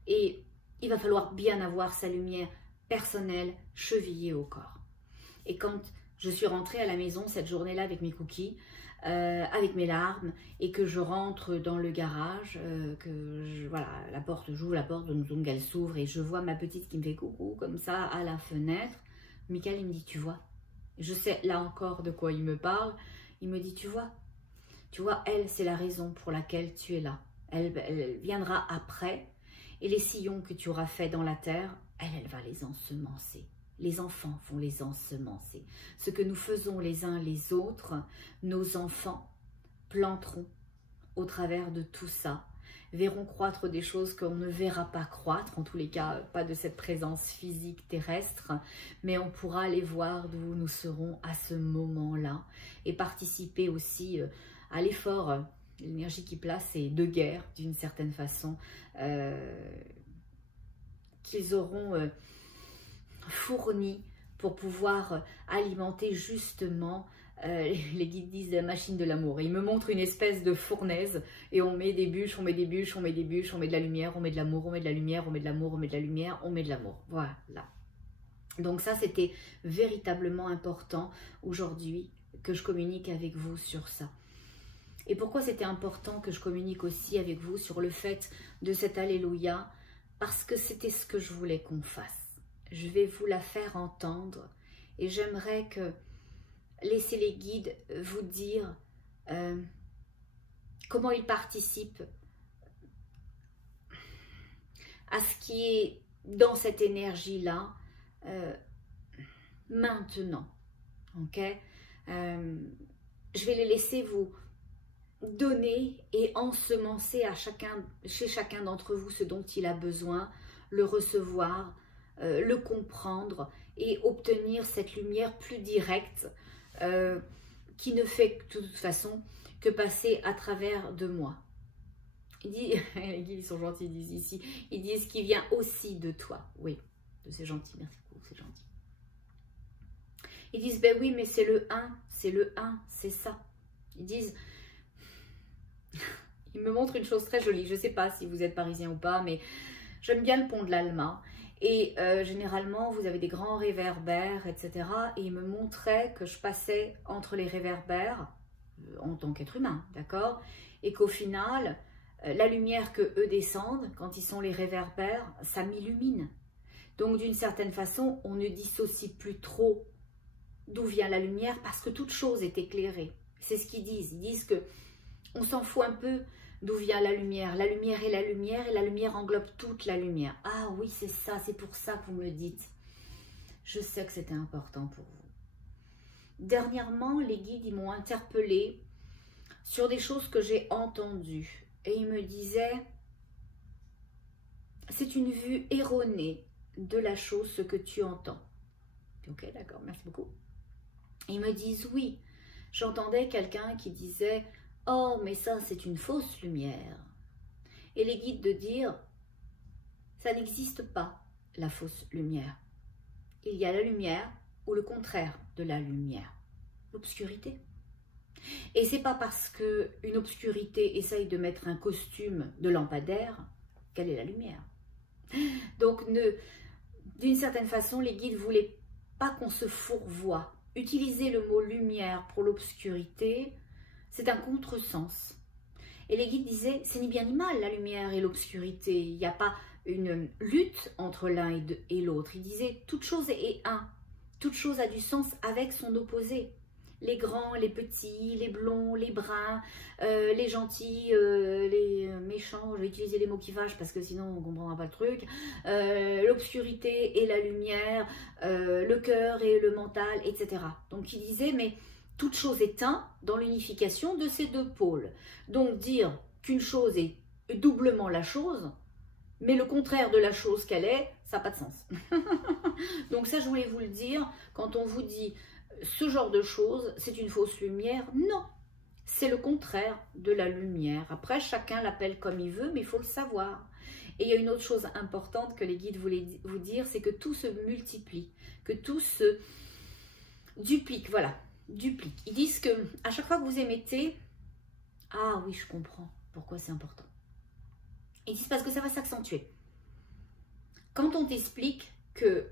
et il va falloir bien avoir sa lumière personnelle chevillée au corps. Et quand je suis rentrée à la maison cette journée-là avec mes cookies, avec mes larmes, et que je rentre dans le garage, voilà, j'ouvre la porte, donc elle s'ouvre, et je vois ma petite qui me fait coucou comme ça à la fenêtre. Michael, il me dit, tu vois, je sais là encore de quoi il me parle, il me dit, tu vois, elle, c'est la raison pour laquelle tu es là. Elle viendra après, et les sillons que tu auras faits dans la terre, elle va les ensemencer. Les enfants vont les ensemencer. Ce que nous faisons les uns les autres, nos enfants planteront au travers de tout ça, verront croître des choses qu'on ne verra pas croître, en tous les cas pas de cette présence physique terrestre, mais on pourra les voir d'où nous serons à ce moment-là et participer aussi à l'effort, l'énergie qui place et de guerre d'une certaine façon, qu'ils auront fourni pour pouvoir alimenter justement, les guides disent la machine de l'amour. Ils me montrent une espèce de fournaise et on met des bûches, on met des bûches, on met des bûches, on met de la lumière, on met de l'amour, on met de la lumière, on met de l'amour, on met de la lumière, on met de l'amour. Voilà. Donc ça, c'était véritablement important aujourd'hui que je communique avec vous sur ça. Et pourquoi c'était important que je communique aussi avec vous sur le fait de cet Alléluia parce que c'était ce que je voulais qu'on fasse. Je vais vous la faire entendre et j'aimerais que laissez les guides vous dire comment ils participent à ce qui est dans cette énergie-là maintenant. Ok, je vais les laisser vous donner et ensemencer chez chacun d'entre vous ce dont il a besoin, le recevoir, le comprendre et obtenir cette lumière plus directe qui ne fait de toute façon que passer à travers de moi. Les guides, ils sont gentils, ils disent ici, ils disent qu'il vient aussi de toi. Oui, c'est gentil, merci beaucoup, c'est gentil. Ils disent, ben oui, mais c'est le 1, c'est ça. Ils disent, ils me montrent une chose très jolie, je ne sais pas si vous êtes parisien ou pas, mais j'aime bien le pont de l'Alma. Et généralement, vous avez des grands réverbères, etc. Et ils me montraient que je passais entre les réverbères, en tant qu'être humain, d'accord? Et qu'au final, la lumière que eux descendent, quand ils sont les réverbères, ça m'illumine. Donc d'une certaine façon, on ne dissocie plus trop d'où vient la lumière parce que toute chose est éclairée. C'est ce qu'ils disent. Ils disent que on s'en fout un peu d'où vient la lumière. La lumière est la lumière et la lumière englobe toute la lumière. Ah oui, c'est ça, c'est pour ça que vous me le dites. Je sais que c'était important pour vous. Dernièrement, les guides m'ont interpellée sur des choses que j'ai entendues. Et ils me disaient, c'est une vue erronée de la chose, ce que tu entends. Ok, d'accord, merci beaucoup. Ils me disent, oui, j'entendais quelqu'un qui disait, oh, mais ça, c'est une fausse lumière. Et les guides de dire, ça n'existe pas, la fausse lumière. Il y a la lumière ou le contraire de la lumière, l'obscurité. Et c'est pas parce qu'une obscurité essaye de mettre un costume de lampadaire qu'elle est la lumière. Donc, d'une certaine façon, les guides ne voulaient pas qu'on se fourvoie. Utiliser le mot lumière pour l'obscurité, c'est un contresens. Et les guides disaient, c'est ni bien ni mal la lumière et l'obscurité. Il n'y a pas une lutte entre l'un et l'autre. Ils disaient, toute chose est un. Toute chose a du sens avec son opposé. Les grands, les petits, les blonds, les bruns, les gentils, les méchants, je vais utiliser les mots qui fâchent parce que sinon on ne comprendra pas le truc, l'obscurité et la lumière, le cœur et le mental, etc. Donc il disait, mais toute chose est un dans l'unification de ces deux pôles. Donc dire qu'une chose est doublement la chose, mais le contraire de la chose qu'elle est, ça n'a pas de sens. Donc ça, je voulais vous le dire, quand on vous dit ce genre de choses, c'est une fausse lumière, non, c'est le contraire de la lumière. Après, chacun l'appelle comme il veut, mais il faut le savoir. Et il y a une autre chose importante que les guides voulaient vous dire, c'est que tout se multiplie, que tout se duplique, voilà, duplique. Ils disent que à chaque fois que vous émettez, ah oui, je comprends pourquoi c'est important. Ils disent parce que ça va s'accentuer. Quand on t'explique que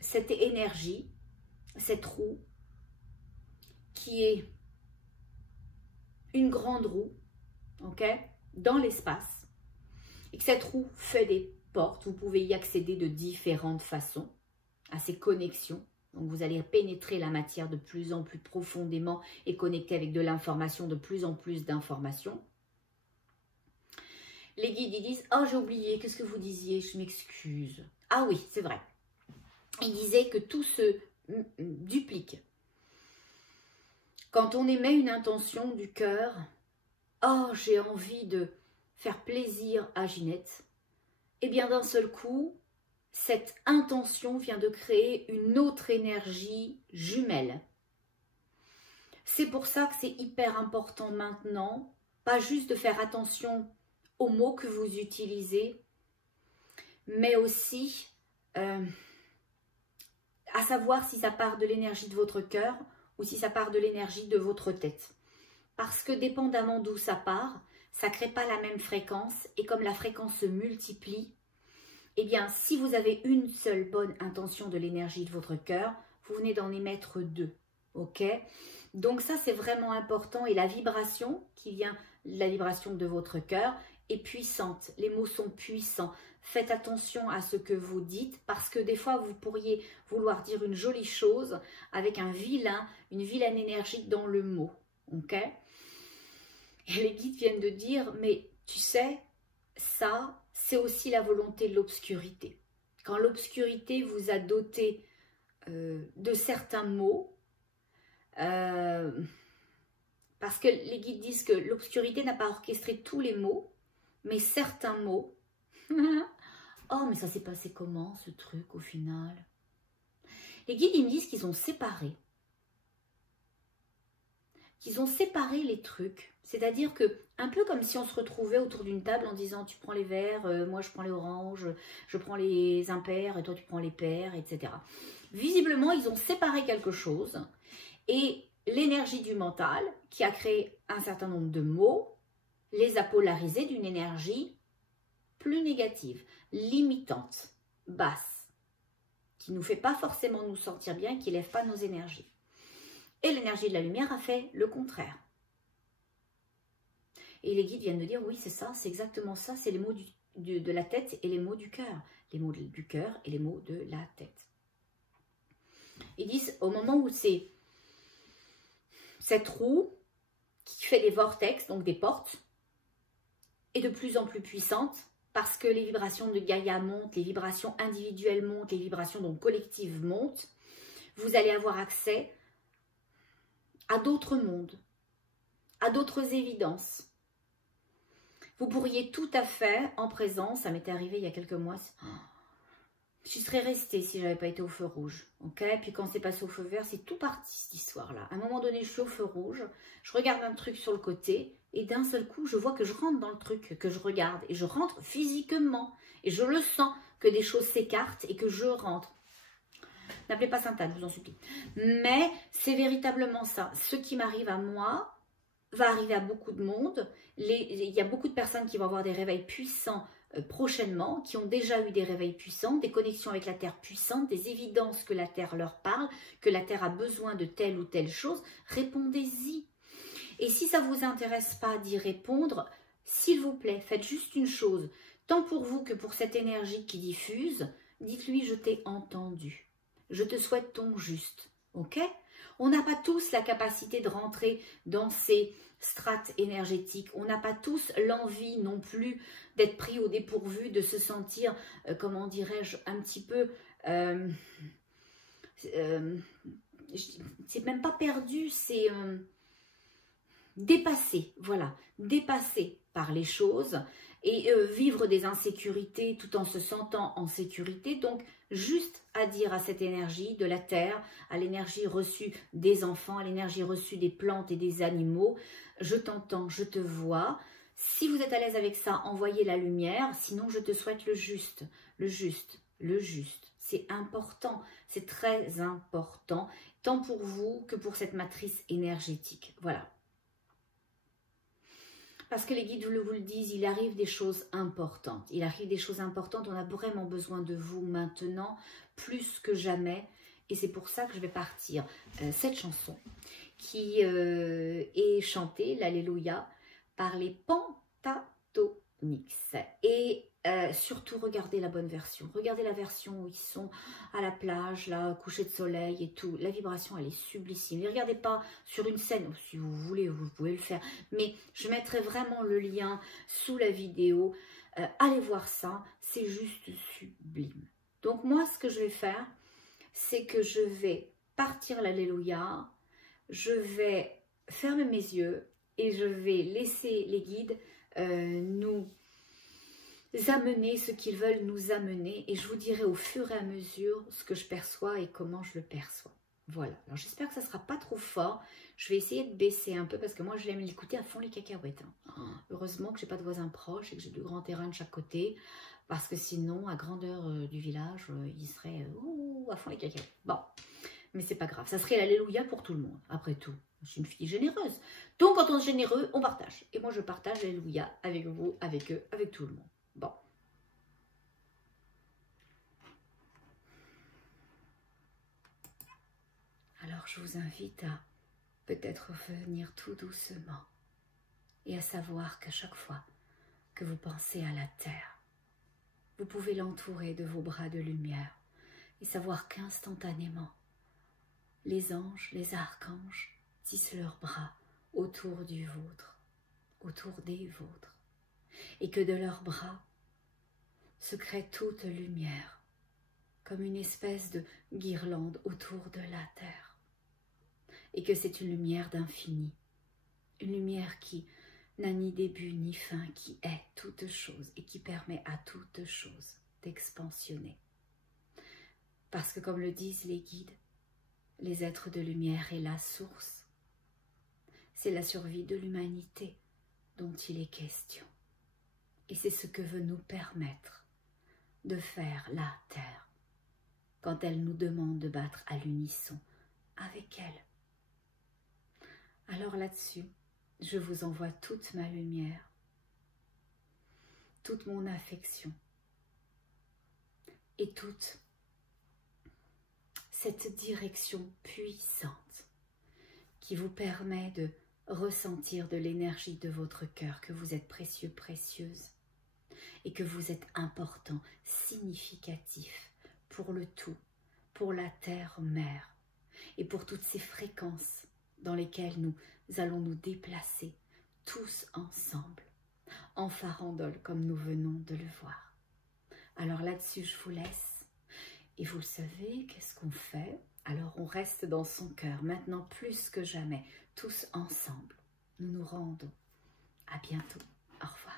cette énergie, cette roue, qui est une grande roue, ok, dans l'espace, et que cette roue fait des portes, vous pouvez y accéder de différentes façons à ces connexions. Donc vous allez pénétrer la matière de plus en plus profondément et connecter avec de l'information, de plus en plus d'informations. Les guides, ils disent, oh j'ai oublié, qu'est-ce que vous disiez, je m'excuse. Ah oui, c'est vrai. Ils disaient que tout se duplique. Quand on émet une intention du cœur, oh j'ai envie de faire plaisir à Ginette, et bien d'un seul coup, cette intention vient de créer une autre énergie jumelle. C'est pour ça que c'est hyper important maintenant, pas juste de faire attention aux mots que vous utilisez, mais aussi à savoir si ça part de l'énergie de votre cœur ou si ça part de l'énergie de votre tête. Parce que dépendamment d'où ça part, ça ne crée pas la même fréquence et comme la fréquence se multiplie, eh bien si vous avez une seule bonne intention de l'énergie de votre cœur, vous venez d'en émettre deux, ok? Donc ça c'est vraiment important et la vibration qui vient, la vibration de votre cœur est puissante. Les mots sont puissants. Faites attention à ce que vous dites parce que des fois, vous pourriez vouloir dire une jolie chose avec une vilaine énergie dans le mot. Ok? Et les guides viennent de dire, mais tu sais, ça, c'est aussi la volonté de l'obscurité. Quand l'obscurité vous a doté de certains mots, parce que les guides disent que l'obscurité n'a pas orchestré tous les mots, mais certains mots. Oh, mais ça s'est passé comment, ce truc, au final? Les guides, ils me disent qu'ils ont séparé. Qu'ils ont séparé les trucs. C'est-à-dire que, un peu comme si on se retrouvait autour d'une table en disant, tu prends les verts, moi je prends les oranges, je prends les impairs, et toi tu prends les pairs, etc. Visiblement, ils ont séparé quelque chose. Et l'énergie du mental, qui a créé un certain nombre de mots, les a polarisés d'une énergie plus négative, limitante, basse, qui ne nous fait pas forcément nous sentir bien, qui n'élève pas nos énergies. Et l'énergie de la lumière a fait le contraire. Et les guides viennent de dire, oui, c'est ça, c'est exactement ça, c'est les mots de la tête et les mots du cœur. Les mots du cœur et les mots de la tête. Ils disent, au moment où c'est cette roue qui fait des vortex, donc des portes, est de plus en plus puissante, parce que les vibrations de Gaïa montent, les vibrations individuelles montent, les vibrations donc collectives montent, vous allez avoir accès à d'autres mondes, à d'autres évidences. Vous pourriez tout à fait, en présence, ça m'était arrivé il y a quelques mois, je serais restée si je n'avais pas été au feu rouge. Okay, puis quand c'est passé au feu vert, c'est tout parti cette histoire-là. À un moment donné, je suis au feu rouge, je regarde un truc sur le côté, et d'un seul coup, je vois que je rentre dans le truc que je regarde, et je rentre physiquement, et je le sens que des choses s'écartent et que je rentre. N'appelez pas Sainte-Anne, je vous en supplie. Mais c'est véritablement ça. Ce qui m'arrive à moi va arriver à beaucoup de monde. Il y a beaucoup de personnes qui vont avoir des réveils puissants prochainement, qui ont déjà eu des réveils puissants, des connexions avec la Terre puissantes, des évidences que la Terre leur parle, que la Terre a besoin de telle ou telle chose. Répondez-y. Et si ça ne vous intéresse pas d'y répondre, s'il vous plaît, faites juste une chose. Tant pour vous que pour cette énergie qui diffuse, dites-lui « je t'ai entendu ». Je te souhaite ton juste, ok? On n'a pas tous la capacité de rentrer dans ces strates énergétiques. On n'a pas tous l'envie non plus d'être pris au dépourvu, de se sentir, comment dirais-je, un petit peu... c'est même pas perdu, c'est dépassé, voilà, dépassé par les choses et vivre des insécurités tout en se sentant en sécurité. Donc, juste à dire à cette énergie de la terre, à l'énergie reçue des enfants, à l'énergie reçue des plantes et des animaux, je t'entends, je te vois. Si vous êtes à l'aise avec ça, envoyez la lumière, sinon je te souhaite le juste, le juste, le juste. C'est important, c'est très important, tant pour vous que pour cette matrice énergétique. Voilà. Parce que les guides vous le disent, il arrive des choses importantes. Il arrive des choses importantes, on a vraiment besoin de vous maintenant, plus que jamais. Et c'est pour ça que je vais partir cette chanson qui est chantée, l'Alléluia, par les Pentatonix. Et surtout, regardez la bonne version. Regardez la version où ils sont à la plage, là, coucher de soleil et tout. La vibration, elle est sublissime. Ne regardez pas sur une scène, si vous voulez, vous pouvez le faire. Mais je mettrai vraiment le lien sous la vidéo. Allez voir ça, c'est juste sublime. Donc moi, ce que je vais faire, c'est que je vais partir l'Alléluia. Je vais fermer mes yeux et je vais laisser les guides nous amener ce qu'ils veulent nous amener, et je vous dirai au fur et à mesure ce que je perçois et comment je le perçois. Voilà, alors j'espère que ça ne sera pas trop fort. Je vais essayer de baisser un peu parce que moi je l'aime l'écouter à fond les cacahuètes. Heureusement que j'ai pas de voisins proches et que j'ai du grand terrain de chaque côté, parce que sinon à grandeur du village il serait à fond les cacahuètes. Bon, mais c'est pas grave, ça serait l'alléluia pour tout le monde, après tout. Je suis une fille généreuse. Donc quand on est généreux, on partage. Et moi je partage l'alléluia avec vous, avec eux, avec tout le monde. Bon. Alors je vous invite à peut-être revenir tout doucement et à savoir qu'à chaque fois que vous pensez à la terre, vous pouvez l'entourer de vos bras de lumière et savoir qu'instantanément, les anges, les archanges tissent leurs bras autour du vôtre, autour des vôtres, et que de leurs bras se crée toute lumière, comme une espèce de guirlande autour de la terre, et que c'est une lumière d'infini, une lumière qui n'a ni début ni fin, qui est toute chose et qui permet à toute chose d'expansionner. Parce que comme le disent les guides, les êtres de lumière est la source. C'est la survie de l'humanité dont il est question. Et c'est ce que veut nous permettre de faire la Terre quand elle nous demande de battre à l'unisson avec elle. Alors là-dessus, je vous envoie toute ma lumière, toute mon affection et toute cette direction puissante qui vous permet de ressentir de l'énergie de votre cœur, que vous êtes précieux, précieuse, et que vous êtes important, significatif pour le tout, pour la terre-mère, et pour toutes ces fréquences dans lesquelles nous allons nous déplacer, tous ensemble, en farandole, comme nous venons de le voir. Alors là-dessus, je vous laisse, et vous le savez, qu'est-ce qu'on fait? Alors on reste dans son cœur, maintenant plus que jamais, tous ensemble. Nous nous rendons. À bientôt. Au revoir.